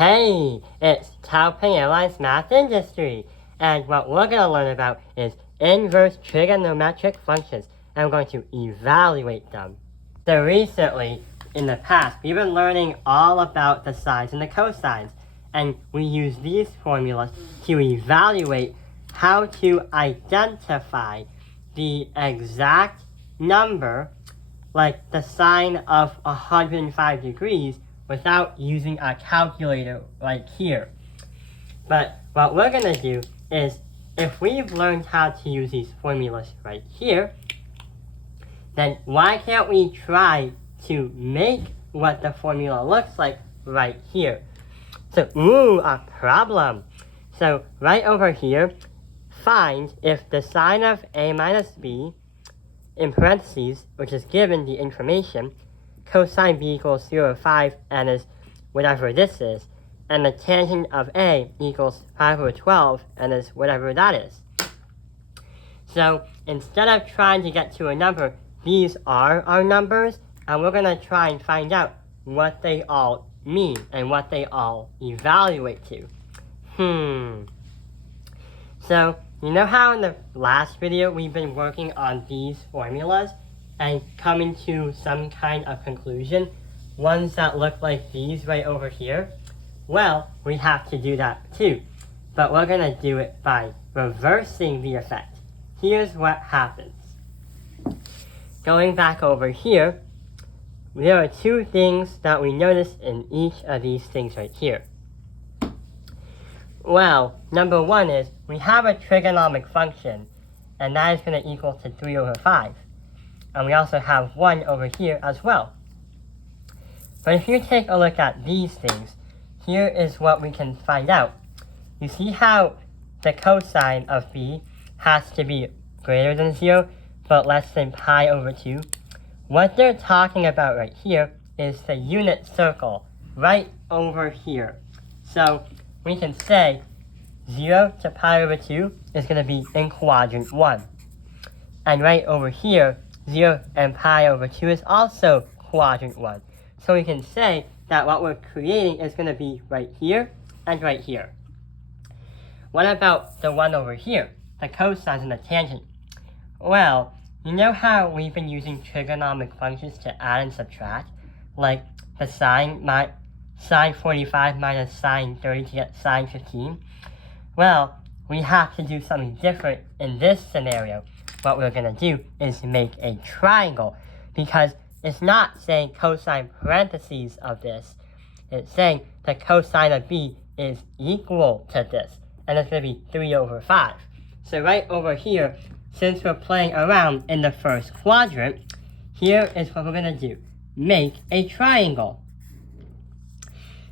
Hey, it's Taoping Airlines Math Industry, and what we're going to learn about is inverse trigonometric functions, and we're going to evaluate them. So recently, in the past, we've been learning all about the sines and the cosines, and we use these formulas to evaluate how to identify the exact number, like the sine of 105 degrees, without using a calculator like here. But what we're going to do is, if we've learned how to use these formulas right here, then why can't we try to make what the formula looks like right here? So, a problem. So right over here, find if the sine of a minus b, in parentheses, which is given the information, cosine b equals 0/5 and is whatever this is, and the tangent of a equals 5/12 and is whatever that is. So instead of trying to get to a number, these are our numbers, and we're going to try and find out what they all mean and what they all evaluate to. So, you know how in the last video we've been working on these formulas and coming to some kind of conclusion, ones that look like these right over here? Well, we have to do that too, but we're going to do it by reversing the effect. Here's what happens. Going back over here, there are two things that we notice in each of these things right here. Well, number one is we have a trigonomic function, and that is going to equal to 3/5. And we also have 1 over here as well. But if you take a look at these things, here is what we can find out. You see how the cosine of b has to be greater than 0, but less than pi/2? What they're talking about right here is the unit circle right over here. So we can say 0 to pi/2 is going to be in quadrant 1. And right over here, 0 and pi/2 is also quadrant 1. So we can say that what we're creating is going to be right here and right here. What about the one over here, the cosines and the tangent? Well, you know how we've been using trigonomic functions to add and subtract? Like the sine 45 minus sine 30 to get sine 15? Well, we have to do something different in this scenario. What we're going to do is make a triangle, because it's not saying cosine parentheses of this. It's saying the cosine of b is equal to this, and it's going to be 3/5. So right over here, since we're playing around in the first quadrant, here is what we're going to do. Make a triangle.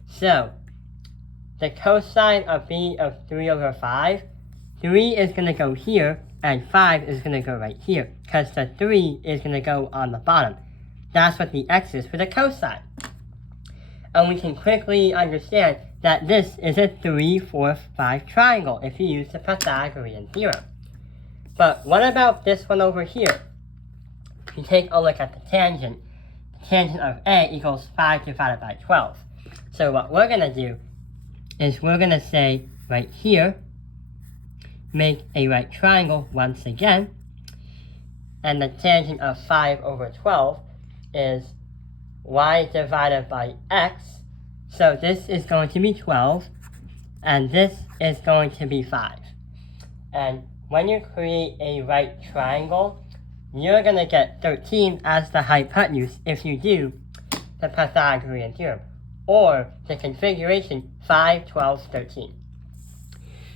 So, the cosine of b of 3/5, 3 is going to go here, and 5 is going to go right here, because the 3 is going to go on the bottom. That's what the x is for the cosine. And we can quickly understand that this is a 3, 4, 5 triangle if you use the Pythagorean theorem. But what about this one over here? If you take a look at the tangent of a equals 5 divided by 12. So what we're going to do is we're going to say right here, make a right triangle once again, and the tangent of 5/12 is y divided by x. So this is going to be 12, and this is going to be 5. And when you create a right triangle, you're going to get 13 as the hypotenuse if you do the Pythagorean theorem, or the configuration 5, 12, 13.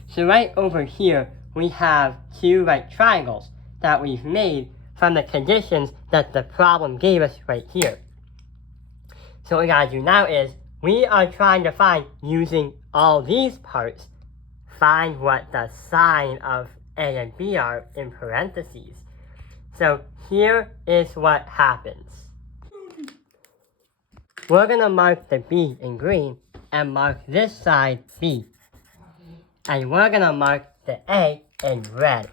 So right over here, we have two right triangles that we've made from the conditions that the problem gave us right here. So what we gotta do now is, we are trying to find, using all these parts, find what the sine of a and b are in parentheses. So here is what happens. We're going to mark the b in green and mark this side b. And we're going to mark the a in red.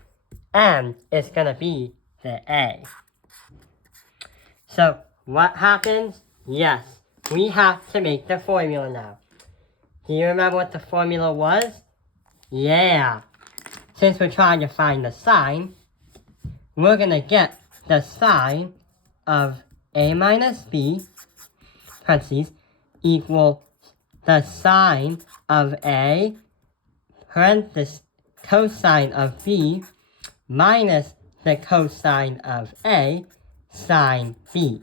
And it's going to be the a. So what happens? Yes, we have to make the formula now. Do you remember what the formula was? Yeah. Since we're trying to find the sine, we're going to get the sine of a minus b, parentheses, equal the sine of a, parentheses, cosine of b, minus the cosine of a, sine b.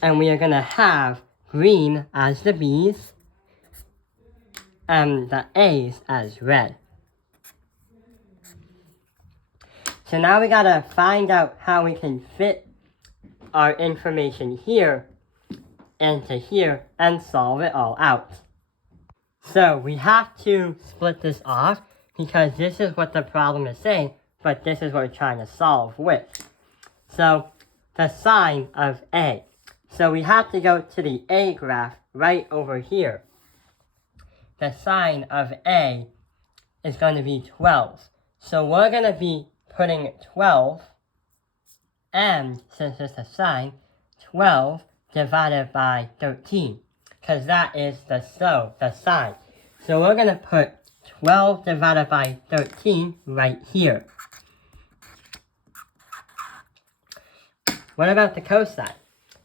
And we are going to have green as the b's, and the a's as red. So now we gotta find out how we can fit our information here into here and solve it all out. So we have to split this off because this is what the problem is saying, but this is what we're trying to solve with. So the sine of a. So we have to go to the a graph right over here. The sine of a is going to be 12. So we're going to be putting 12, and since it's a sine, 12 divided by 13, because that is the sine. So we're going to put 12 divided by 13 right here. What about the cosine?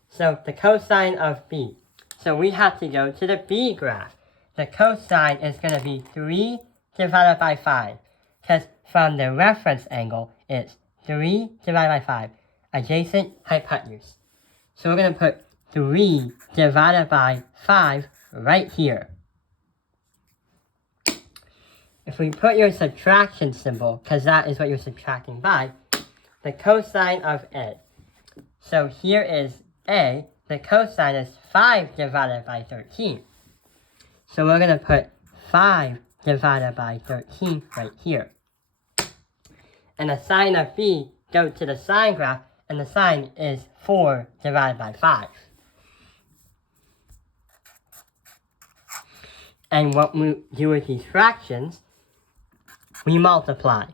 So the cosine of b. So we have to go to the b graph. The cosine is going to be 3 divided by 5, because from the reference angle, it's 3 divided by 5, adjacent hypotenuse. So we're going to put 3 divided by 5 right here. If we put your subtraction symbol, because that is what you're subtracting by, the cosine of a. So here is a, the cosine is 5 divided by 13. So we're going to put 5 divided by 13 right here. And the sine of b, go to the sine graph, and the sine is 4 divided by 5. And what we do with these fractions, we multiply.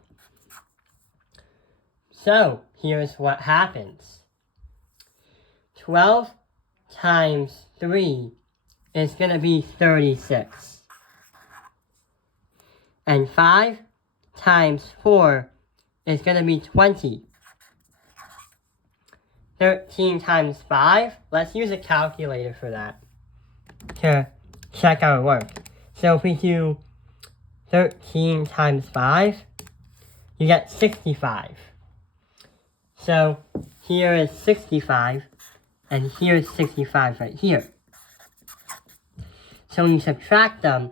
So here's what happens. 12 times 3 is going to be 36. And 5 times 4 is going to be 20. 13 times 5, let's use a calculator for that to check our work. So if we do 13 times 5, you get 65. So here is 65, and here is 65 right here. So when you subtract them,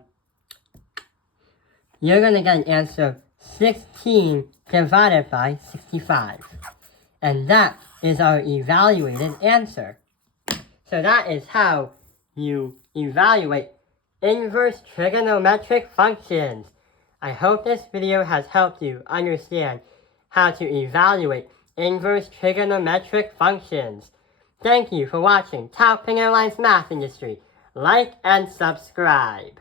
you're going to get an answer of 16 divided by 65. And that is our evaluated answer. So that is how you evaluate inverse trigonometric functions. I hope this video has helped you understand how to evaluate inverse trigonometric functions. Thank you for watching Top Airlines Math Industry. Like and subscribe.